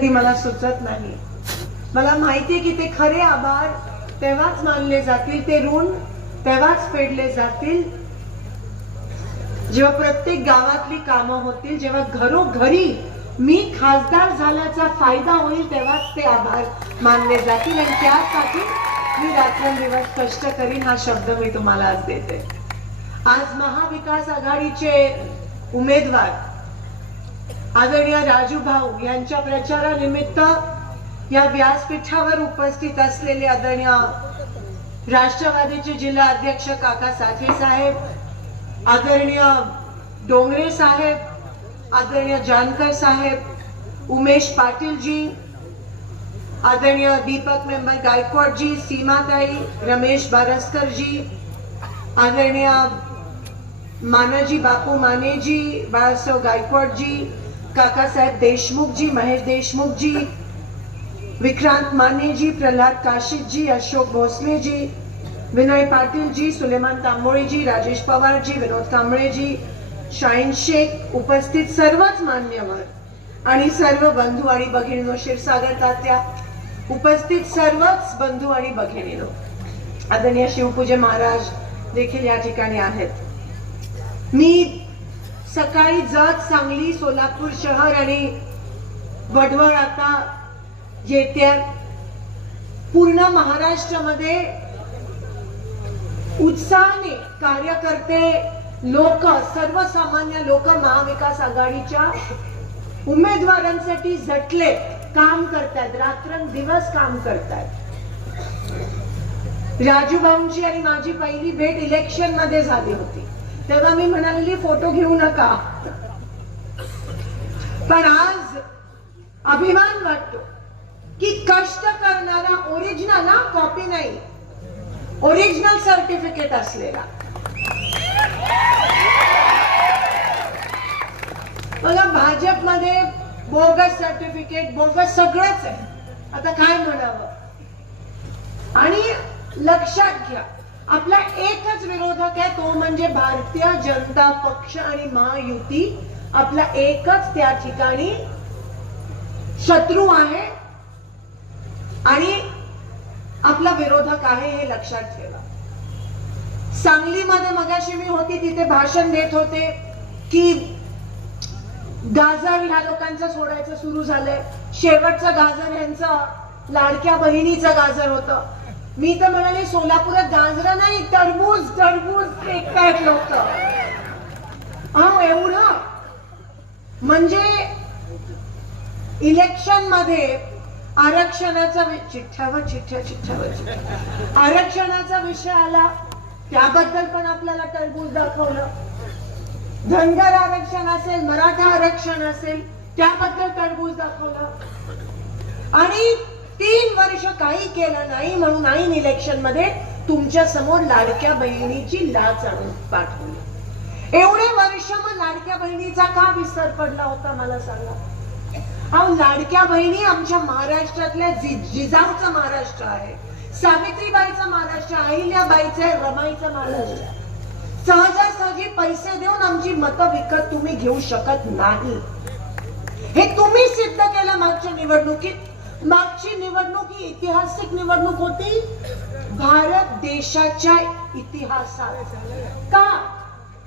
तरी मला सुचत नाही. मला माहितीये की ते खरे आभार तेव्हाच मानले जातील ते ऋण तेव्हाच फेडले जातील. जेव्हा प्रत्येक गावातली कामं होतील जेव्हा घरोघरी मी खासदार झाल्याचा फायदा होईल तेव्हाच ते आभार मानले जातील. आणि त्यासाठी मी रात्रंदिवस कष्ट करीन हा शब्द मी तुम्हाला आज देते. आज महाविकास आघाडीचे उमेदवार आदरणीय राजू भाऊ यांच्या प्रचारानिमित्त या व्यासपीठावर उपस्थित असलेले आदरणीय राष्ट्रवादीचे जिल्हा अध्यक्ष काका साठे साहेब आदरणीय डोंगरे साहेब आदरणीय जानकर साहेब उमेश पाटील जी आदरणीय दीपक मेंबर गायकवाड जी सीमाताई रमेश बारसकर जी आदरणीय मानाजी बापू मानेजी बाळासाहेब गायकवाडजी काकासाहेब देशमुखजी महेश देशमुखजी विक्रांत मानेजी प्रल्हाद काशिदजी अशोक भोसलेजी विनय पाटीलजी सुलेमान तांबोळीजी राजेश पवारजी विनोद कांबळेजी शाहीन शेख उपस्थित सर्वच मान्यवर आणि सर्व बंधू आणि बघिणीनो क्षीरसागर तात्या उपस्थित सर्वच बंधू आणि बघिणीनो आदरणीय शिवपूजे महाराज देखील या ठिकाणी आहेत. मी सकाळी जत सांगली सोलापूर शहर आणि वडवळ आता येत्या पूर्ण महाराष्ट्रामध्ये उत्साहाने कार्यकर्ते लोक सर्वसामान्य लोक महाविकास आघाडीच्या उमेदवारांसाठी झटले काम करतायत रात्रंदिवस काम करतायत. राजूभाऊंची आणि माझी पहिली भेट इलेक्शनमध्ये झाली होती. तेव्हा मी म्हणाली फोटो घेऊ नका. पण आज अभिमान वाटतो की कष्ट करणारा ओरिजिनल ना कॉपी नाही. ओरिजिनल सर्टिफिकेट असलेला. मला भाजपमध्ये बोगस सर्टिफिकेट बोगस सगळंच आहे. आता काय म्हणावं? आणि लक्षात घ्या आपला एकच विरोधक आहे तो म्हणजे भारतीय जनता पक्ष आणि महायुती. आपला एकच त्या ठिकाणी शत्रू आहे. आणि आपला विरोधक आहे हे लक्षात ठेवा. सांगलीमध्ये मगाशी मी होती तिथे भाषण देत होते की गाजर ह्या लोकांचं सोडायचं सुरू झालंय. शेवटचं गाजर यांचं लाडक्या बहिणीचं गाजर होतं. मी तर म्हणाले सोलापुरात गाजरा नाही टरबूज टरबूज फेकतायत लोक. हा एवढं? म्हणजे इलेक्शनमध्ये आरक्षणाचा चिठ्ठ्यावर चिठ्ठ्या चिठ्ठ्यावर चिठ्ठ्या. आरक्षणाचा विषय आला त्याबद्दल पण आपल्याला टरबूज दाखवलं. धनगर आरक्षण असेल मराठा आरक्षण असेल त्याबद्दल टरबूज दाखवलं. आणि तीन वर्ष काही केलं नाही म्हणून आईन इलेक्शनमध्ये तुमच्यासमोर लाडक्या बहिणीची लाच आणून पाठवली. एवढे वर्ष मग लाडक्या बहिणीचा का विसर पडला होता मला सांगा? अहो लाडक्या बहिणी आमच्या महाराष्ट्रातल्या जि- जिजाऊचं महाराष्ट्र आहे सावित्रीबाईचं महाराष्ट्र अहिल्याबाईचं आहे, रमाईचं महाराष्ट्र सहजासहजी पैसे देऊन आमची मतं विकत तुम्ही घेऊ शकत नाही. हे तुम्ही सिद्ध केलं मागच्या निवडणुकीत. मागची निवडणूक ही ऐतिहासिक निवडणूक होती. भारत देशाच्या इतिहासात. का?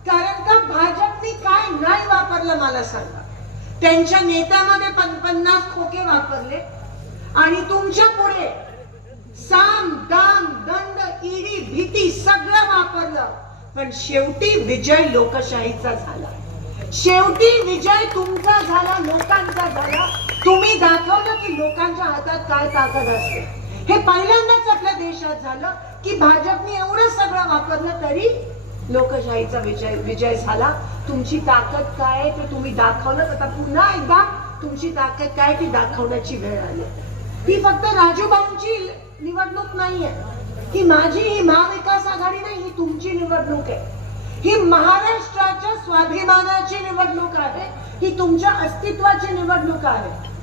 कारण का भाजपने काय नाही वापरलं मला सांगा. त्यांच्या नेत्यामध्ये पन्नास खोके वापरले. आणि तुमच्यापुढे साम दाम दंड ईडी भीती सगळं वापरलं. पण शेवटी विजय लोकशाहीचा झाला. शेवटी विजय तुमचा झाला लोकांचा झाला. तुम्ही दाखवलं की लोकांच्या हातात काय ताकद असते. हे पहिल्यांदाच आपल्या देशात झालं की भाजपने एवढं सगळं वापरलं तरी लोकशाहीचा विजय विजय झाला. तुमची ताकद काय आहे ते तुम्ही दाखवलं. आता पुन्हा एकदा तुमची ताकद काय ती दाखवण्याची वेळ आली. ही फक्त राजूबाईंची निवडणूक नाहीये. ही माझी ही महाविकास आघाडी नाही ही तुमची निवडणूक आहे. ही महाराष्ट्राच्या स्वाभिमानाची निवडणूक आहे. ही तुमच्या अस्तित्वाची निवडणूक आहे.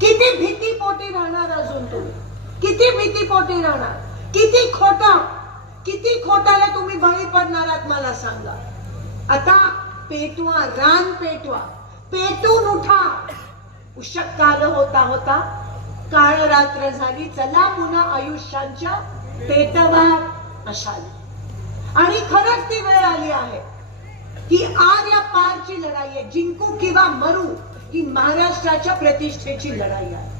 किती भीती पोटी राहणार अजून तुम्ही? किती भीती पोटी राहणार? किती खोटा? किती खोटाला तुम्ही बळी पडणार आहात मला सांगा. आता पेटवा रान पेटवा. पेटून उठा. उशक काल होता होता. काळ रात्र झाली. चला पुन्हा आयुष्यांच्या पेटवा. अशाली आणि खरंच ती वेळ आली आहे की आर या पारची लढाई आहे. जिंकू किंवा मरू ही महाराष्ट्राच्या प्रतिष्ठेची लढाई आहे.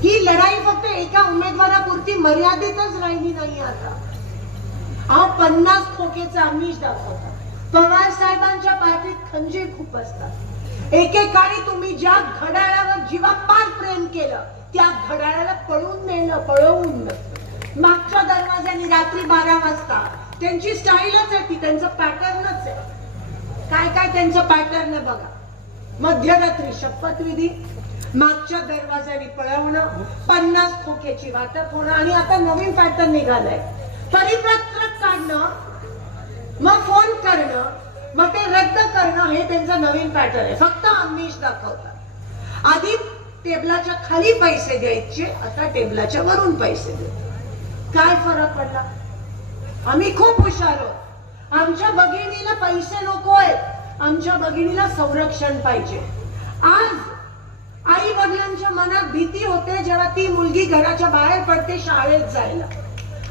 ही लढाई फक्त एका उमेदवारापुरती मर्यादितच राहिली नाही आता. हा पन्नास खोकेचा आमिष दाखवता पवार साहेबांच्या पाठीत खंजीर खूप असतात. एकेकाळी तुम्ही ज्या घड्याळावर जीवापार प्रेम केलं त्या घड्याळाला पळून नेलं पळवून मागच्या दरवाजाने रात्री बारा वाजता. त्यांची स्टाईलच आहे ती त्यांचं पॅटर्नच आहे. काय काय त्यांचं पॅटर्न आहे बघा. मध्यरात्री शपथविधी मागच्या दरवाजाने पळवणं पन्नास खोक्याची वाटप होणं आणि आता नवीन पॅटर्न निघालाय. परिपत्रक काढणं मग फोन करणं मग ते रद्द करणं हे त्यांचं नवीन पॅटर्न आहे. फक्त आमिष दाखवतात. आधी टेबलाच्या खाली पैसे द्यायचे आता टेबलाच्या वरून पैसे द्यायचे. काय फरक पडला? आम्ही खूप हुशार आहोत. आमच्या भगिनीला पैसे नको आहेत. आमच्या भगिनीला संरक्षण पाहिजे. आज आई वडिलांच्या मनात भीती होते जेव्हा ती मुलगी घराच्या बाहेर पडते शाळेत जायला.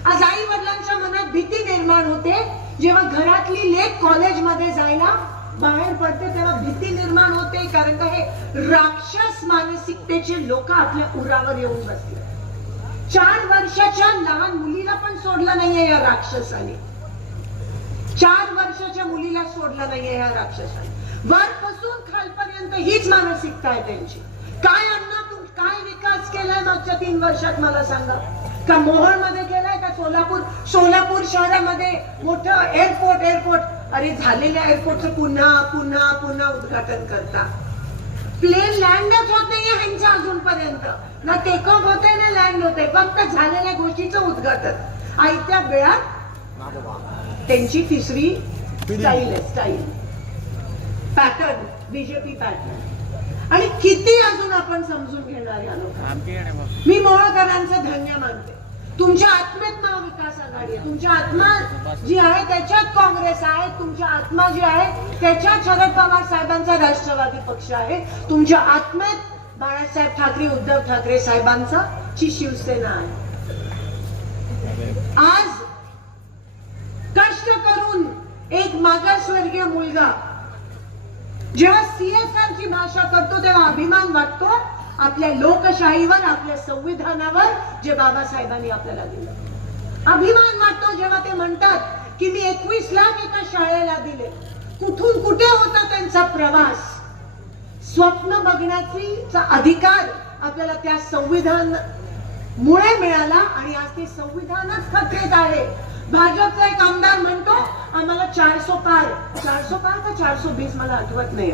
आज आई वडिलांच्या मनात भीती निर्माण होते जेव्हा घरातली लेख कॉलेजमध्ये जायला बाहेर पडते तेव्हा भीती निर्माण होते कारण का हे राक्षस मानसिकतेचे लोक आपल्या उरावर येऊन बसले. चार वर्षाच्या लहान मुलीला पण सोडलं नाहीये या राक्षसाने. चार वर्षाच्या मुलीला सोडलं नाहीये या राक्षसाने. वरपासून खालपर्यंत हीच मानसिकता आहे त्यांची. काय अण्णा तू काय विकास केलाय मागच्या तीन वर्षात मला सांगा. का मोहोळमध्ये गेलाय का सोलापूर? सोलापूर शहरामध्ये मोठं एअरपोर्ट एअरपोर्ट अरे झालेल्या एअरपोर्टचं पुन्हा पुन्हा पुन्हा उद्घाटन करता. प्लेन लँडच होत नाहीये ह्यांच्या अजूनपर्यंत. ना टेक ऑफ होते ना लँड होते फक्त झालेल्या गोष्टीचं उद्घाटन. आयत्या वेळात त्यांची तिसरी स्टाईल आहे स्टाईल पॅटर्न बीजेपी पॅटर्न आणि किती अजून आपण समजून घेणार या लोकांना? मी मोहळकरांचं धन्य मानते. तुमच्या आत्मेत महाविकास आघाडी आहे. तुमच्या आत्मा जी आहे त्याच्यात काँग्रेस आहे. तुमच्या आत्मा जी आहे त्याच्यात शरद पवार साहेबांचा राष्ट्रवादी पक्ष आहे. तुमच्या आत्मेत बाळासाहेब ठाकरे उद्धव ठाकरे साहेबांचा ची शिवसेना आहे. आज कष्ट करून एक मागासवर्गीय मुलगा जेव्हा सीएसआर ची भाषा करतो तेव्हा अभिमान वाटतो आपल्या लोकशाहीवर आपल्या संविधानावर जे बाबासाहेबांनी आपल्याला दिलं. अभिमान वाटतो जेव्हा ते म्हणतात की मी एकवीस लाख एका शाळेला दिले. कुठून कुठे होता त्यांचा प्रवास? स्वप्न बघण्याचा अधिकार आपल्याला त्या संविधान मुळे मिळाला आणि आज ते संविधानच खतरेत आहे. भाजपचा एक आमदार म्हणतो आम्हाला चारसो पार. चारसो पार का चारसो बीस मला आठवत नाही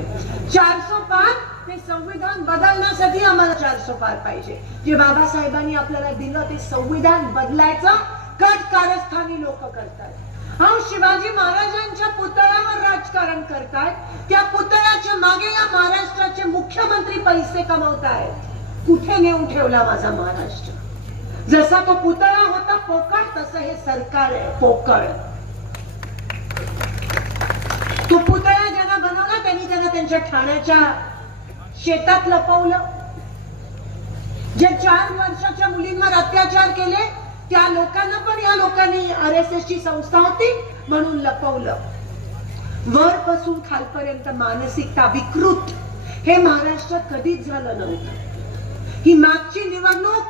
चारसो पार ते संविधान बदलण्यासाठी आम्हाला चारसो पार पाहिजे. जे बाबासाहेबांनी आपल्याला दिलं ते संविधान बदलायचं. कट कारस्थानी लोक करतात. हा शिवाजी महाराजांच्या पुतळ्यावर राजकारण करतायत. त्या पुतळ्याच्या मागे या महाराष्ट्राचे मुख्यमंत्री पैसे कमवतायत. कुठे नेऊन ठेवला माझा महाराष्ट्र? जसा तो पुतळा होता पोकळ तसं हे सरकार आहे पोकळ. तो पुतळा ज्यांना बनवला त्यांनी त्यांना त्यांच्या ठाण्याच्या शेतात लपवलं. जे चार वर्षाच्या मुलींवर अत्याचार केले त्या लोकांना पण या लोकांनी आर एस एस ची संस्था होती म्हणून लपवलं. वरपासून खालपर्यंत मानसिकता विकृत. हे महाराष्ट्रात कधीच झालं नव्हतं. ही मागची निवडणूक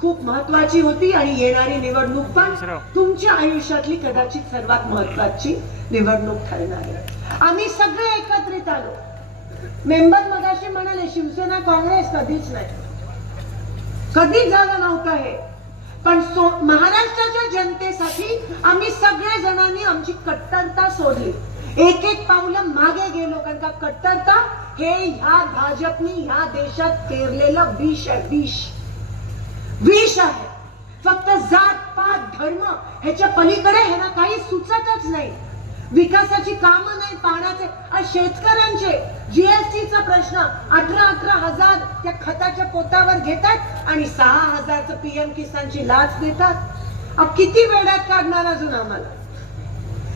खूप महत्वाची होती आणि येणारी निवडणूक पण तुमच्या आयुष्यातली कदाचित सर्वात महत्वाची निवडणूक ठरणार आहे. आम्ही सगळे एकत्रित आलो. मेंबर मगाशी म्हणाले शिवसेना काँग्रेस कधीच नाही. कधीच झालं नव्हतं हे. पण सो महाराष्ट्राच्या जनतेसाठी आम्ही सगळ्या जणांनी आमची कट्टरता सोडली. एक एक पावलं मागे गेलो कारण का कट्टरता हे ह्या भाजपनी ह्या देशात पेरलेलं विष आहे विष. विष आहे. फक्त जात पात धर्म ह्याच्या पलीकडे ह्याला काही सुचतच नाही. विकासाची कामं नाही पाण्याचे. आणि शेतकऱ्यांचे जीएसटीचा प्रश्न अठरा अठरा हजार त्या खताच्या पोतावर घेतात आणि सहा हजारचं पीएम किसानची लाच देतात. अब किती वेळात काढणार अजून आम्हाला?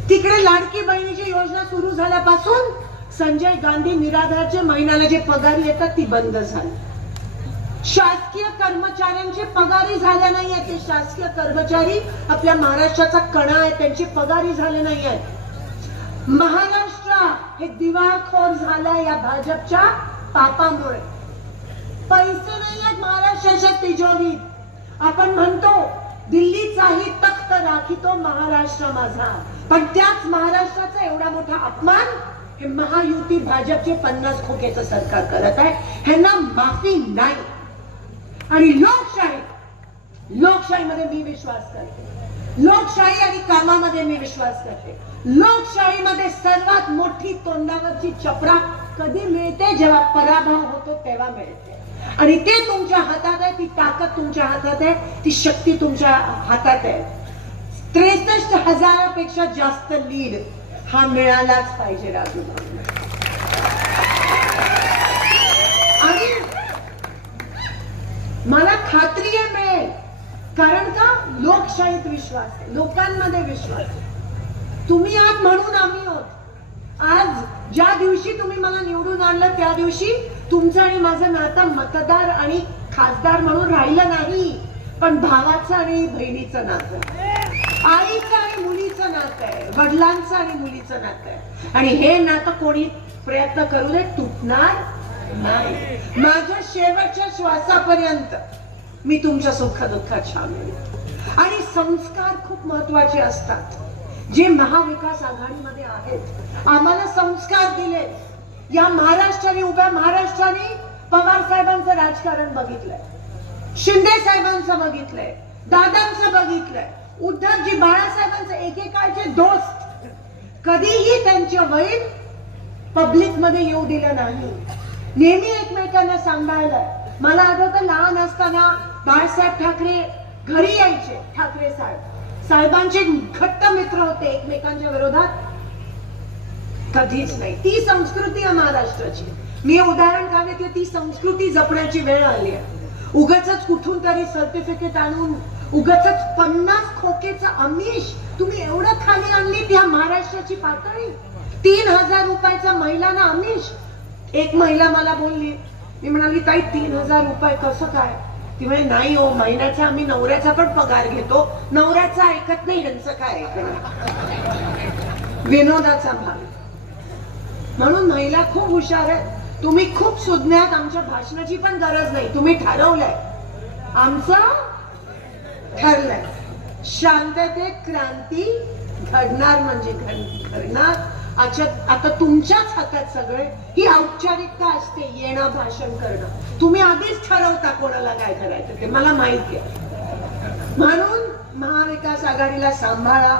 तिकडे लाडकी बहिणीची योजना सुरू झाल्यापासून संजय गांधी निराधारचे महिन्याला जे पगारी येतात ती बंद झाली. शासकीय कर्मचाऱ्यांचे पगारी झाले नाही आहेत ते. शासकीय कर्मचारी आपल्या महाराष्ट्राचा कणा आहे त्यांचे पगारी झाले नाही आहेत महाराष्ट्र हे दिवाळखोर झाला या भाजपच्या पापामुळे. पैसे नाही आहेत महाराष्ट्राच्या तिजोरीत. आपण म्हणतो दिल्लीचाही तख्त राखितो महाराष्ट्र माझा. पण त्याच महाराष्ट्राचा एवढा मोठा अपमान हे महायुती भाजपचे पन्नास खोक्याचं सरकार करत आहे. ह्यांना माफी नाही. आणि लोकशाही लोकशाहीमध्ये मी विश्वास करते. लोकशाही आणि कामामध्ये मी विश्वास करते. लोकशाहीमध्ये सर्वात मोठी तोंडावरची चपरा कधी मिळते? जेव्हा पराभव होतो तेव्हा मिळते. आणि ते तुमच्या हातात आहे ती ताकद तुमच्या हातात आहे ती शक्ती तुमच्या हातात आहे. त्रेसष्ट हजारापेक्षा जास्त लीड हा मिळालाच पाहिजे राजू आणि मला खात्री आहे मिळेल कारण का? लोकशाहीत विश्वास आहे लोकांमध्ये विश्वास आहे. तुम्ही आहात म्हणून आम्ही आहोत. आज ज्या दिवशी तुम्ही मला निवडून आणलं त्या दिवशी तुमचं आणि माझं नातं मतदार आणि खासदार म्हणून राहिलं नाही पण भावाचं आणि बहिणीचं नातं. आईचं आणि मुलीचं नातं आहे वडिलांचं आणि मुलीचं नातं आहे. आणि हे नातं कोणी प्रयत्न करू दे तुटणार नाही. माझ्या शेवटच्या श्वासापर्यंत मी तुमच्या सुख दुःखात सामील आणि संस्कार खूप महत्त्वाचे असतात. जे महाविकास आघाडीमध्ये आहेत आम्हाला संस्कार दिले. या महाराष्ट्राने उभ्या महाराष्ट्राने पवार साहेबांचं राजकारण बघितलंय. शिंदे साहेबांचं बघितलंय. दादांचं बघितलंय. उद्धवजी बाळासाहेबांचं एकेकाळचे दोस्त. कधीही त्यांचे वैर पब्लिकमध्ये येऊ दिलं नाही. नेहमी एकमेकांना सांभाळलं मला आठवतं लहान असताना बाळासाहेब ठाकरे घरी यायचे ठाकरे साहेब. साहेबांचे घट्ट मित्र होते एकमेकांच्या विरोधात. कधीच नाही. ती संस्कृती आहे. महाराष्ट्राची मी उदाहरण का देते ती संस्कृती जपण्याची वेळ आली आहे. उगच कुठून तरी सर्टिफिकेट आणून उगच पन्नास खोकेचं आमिष तुम्ही एवढं खाली आणली त्या महाराष्ट्राची पातळी? तीन हजार रुपयाचा महिलांना आमिष एक महिला मला बोलली मी म्हणाली ताई तीन हजार रुपये कसं काय? ती म्हणे नाही हो महिन्याचा आम्ही नवऱ्याचा पण पगार घेतो. नवऱ्याचा ऐकत नाही यांचं काय ऐकणार विनोदाचा भाग. म्हणून महिला खूप हुशार आहेत. तुम्ही खूप सुज्ञात आमच्या भाषणाची पण गरज नाही. तुम्ही ठरवलंय. आमचं ठरलंय. शांततेत क्रांती घडणार म्हणजे घडणार. अच्छा आता तुमच्याच हातात सगळे ही औपचारिकता असते येणं भाषण करणं. तुम्ही आधीच ठरवता कोणाला काय करायचं ते. मला माहिती आहे. म्हणून महाविकास आघाडीला सांभाळा.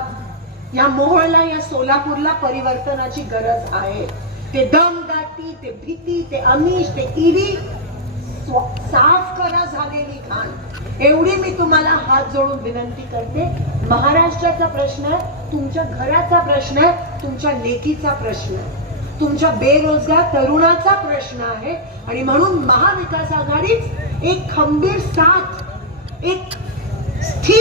या मोहळला या सोलापूरला परिवर्तनाची गरज आहे. ते दमदाटी ते भीती ते अमिष ते इरी साफ करा झालेली घाण. एवढी मी तुम्हाला हात जोडून विनंती करते महाराष्ट्राचा प्रश्न आहे तुमच्या घराचा प्रश्न आहे तुमच्या लेकीचा प्रश्न तुमच्या बेरोजगार तरुणाचा प्रश्न आहे. आणि म्हणून महाविकास आघाडीच एक खंबीर साथ एक स्थिर